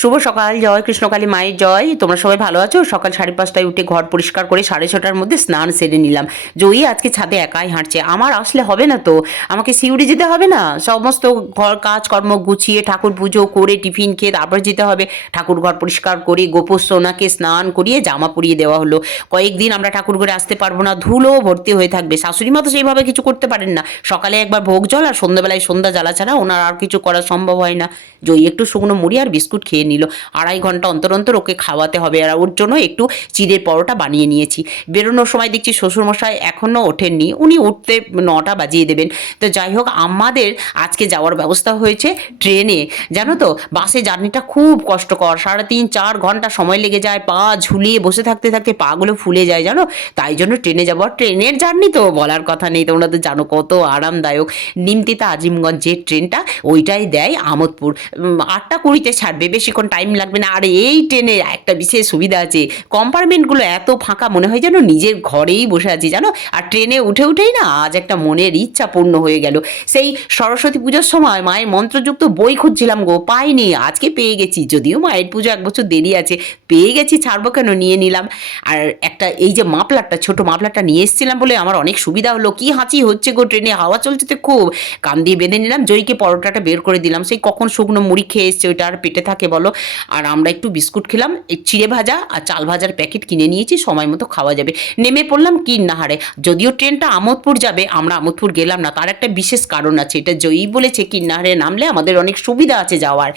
শুভ সকাল, জয় কৃষ্ণকালী মায়ের জয়। তোমরা সবাই ভালো আছো? সকাল 5:30টায় উঠে ঘর পরিষ্কার করে 6:30টার মধ্যে স্নান সেরে নিলাম। জয়ী আজকে ছাদে একাই হাঁটছে, আমার আসলে হবে না তো, আমাকে সিউড়ি যেতে হবে না? সমস্ত ঘর কাজকর্ম গুছিয়ে ঠাকুর পুজো করে টিফিন খেয়ে তারপর যেতে হবে। ঠাকুর ঘর পরিষ্কার করে গোপোষ সোনাকে স্নান করিয়ে জামা পরিয়ে দেওয়া হলো। কয়েকদিন আমরা ঠাকুর ঘরে আসতে পারবো না, ধুলো ভর্তি হয়ে থাকবে। শাশুড়ি মা তো সেইভাবে কিছু করতে পারেন না, সকালে একবার ভোগ জল আর সন্ধ্যাবেলায় সন্ধ্যা জ্বালা ছাড়া ওনার আর কিছু করা সম্ভব হয় না। জয়ী একটু শুকনো মুড়ি আর বিস্কুট খেয়ে নিল। 2.5 ঘন্টা অন্তর অন্তর ওকে খাওয়াতে হবে, আর ওর জন্য একটু চিড়ের পরোটা বানিয়ে নিয়েছি। বেরোনোর সময় দেখছি শ্বশুরমশাই এখনও ওঠেননি, উনি উঠতে 9টা বাজিয়ে দেবেন। তো যাই হোক, আমাদের আজকে যাওয়ার ব্যবস্থা হয়েছে ট্রেনে। জানো তো, বাসে জার্নিটা খুব কষ্টকর, 3.5-4 ঘন্টা সময় লেগে যায়, পা ঝুলিয়ে বসে থাকতে থাকতে পাগুলো ফুলে যায় জানো। তাই জন্য ট্রেনে যাবো, আর ট্রেনের জার্নি তো বলার কথা নেই, তোমরা তো জানো কত আরামদায়ক। নিমতিতা আজিমগঞ্জ যে ট্রেনটা ওইটাই দেয় আমোদপুর। 8টা 20-তে ছাড়বে, বেশিক্ষণ টাইম লাগবে না। আর এই ট্রেনে একটা বিশেষ সুবিধা আছে, কম্পার্টমেন্টগুলো এত ফাঁকা, মনে হয় যেন নিজের ঘরেই বসে আছি জানো। আর ট্রেনে উঠে উঠেই না আজ একটা মনের ইচ্ছা পূর্ণ হয়ে গেল। সেই সরস্বতী পুজোর সময় মায়ের মন্ত্রযুক্ত বই খুঁজছিলাম গো, পাইনি, আজকে পেয়ে গেছি। যদিও মায়ের পুজো 1 বছর দেরি আছে, পেয়ে গেছি, ছাড়বো কেন, নিয়ে নিলাম। আর একটা এই যে মাফলারটা, ছোট মাফলারটা নিয়ে এসেছিলাম বলে আমার অনেক সুবিধা হলো। কি হাঁচি হচ্ছে গো, ট্রেনে হাওয়া চলছে তো খুব, কান দিয়ে বেঁধে নিলাম। জয়ীকে পরোটাটা বের করে দিলাম, সেই কখন শুকনো মুড়ি খেয়ে এসছে, ওইটা আর পেটে থাকে বলো। আর আমরা একটু বিস্কুট খেলাম, এই চিড়ে ভাজা আর চাল ভাজার প্যাকেট কিনে নিয়েছি, সময় মতো খাওয়া যাবে। নেমে পড়লাম কিন্নাহারে। যদিও ট্রেনটা আমোদপুর যাবে, আমরা আমোদপুর গেলাম না, তার একটা বিশেষ কারণ আছে। এটা জয়ী বলেছে কিন্নাহারে নামলে আমাদের অনেক সুবিধা আছে যাওয়ার।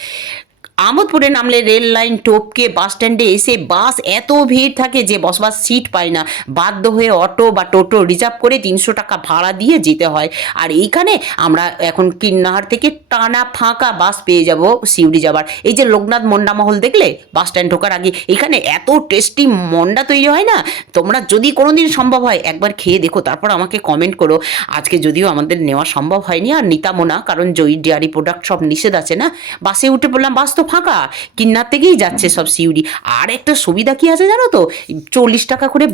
আমোদপুরে নামলে রেল লাইন টপকে বাস স্ট্যান্ডে এসে বাস এত ভিড় থাকে যে বসবার সিট পায় না, বাধ্য হয়ে অটো বা টোটো রিজার্ভ করে 300 টাকা ভাড়া দিয়ে যেতে হয়। আর এইখানে আমরা এখন কিন্নাহার থেকে টানা ফাঁকা বাস পেয়ে যাব সিউড়ি যাবার। এই যে লোকনাথ মন্ডা মহল দেখলে বাস স্ট্যান্ড ঢোকার আগে, এখানে এত টেস্টি মন্ডা তৈরি হয় না, তোমরা যদি কোনোদিন সম্ভব হয় একবার খেয়ে দেখো, তারপর আমাকে কমেন্ট করো। আজকে যদিও আমাদের নেওয়া সম্ভব হয়নি আর নিতামও না, কারণ জয়ী ডেয়ারি প্রোডাক্ট সব নিষেধ আছে না। বাসে উঠে পড়লাম, বাস তো ফাঁকা, কিন্নার থেকেই যাচ্ছে সব সিউড়ি। আর একটা সুবিধা কি আছে জানো তো, 40 টাকা করে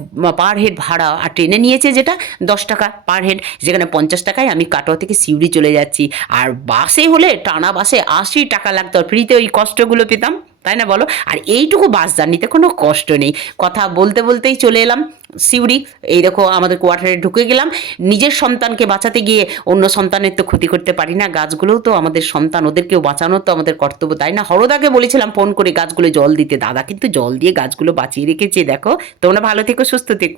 পার হেড ভাড়া, আর ট্রেনে নিয়েছে যেটা 10 টাকা পার হেড, যেখানে 50 টাকায় আমি কাটোয়া থেকে সিউড়ি চলে যাচ্ছি। আর বাসে হলে টানা বাসে 80 টাকা লাগতো, আর ফ্রিতে ওই কষ্টগুলো পেতাম, তাই না বলো। আর এইটুকু বাস জার্নিতে কোনো কষ্ট নেই। কথা বলতে বলতেই চলে এলাম সিউড়ি। এই দেখো আমাদের কোয়ার্টারে ঢুকে গেলাম। নিজের সন্তানকে বাঁচাতে গিয়ে অন্য সন্তানের তো ক্ষতি করতে পারি না, গাছগুলোও তো আমাদের সন্তান, ওদেরকেও বাঁচানো তো আমাদের কর্তব্য, তাই না। হরদাকে বলেছিলাম ফোন করে গাছগুলো জল দিতে, দাদা কিন্তু জল দিয়ে গাছগুলো বাঁচিয়ে রেখেছে। দেখো, তোমরা ভালো থেকো, সুস্থ থেকো।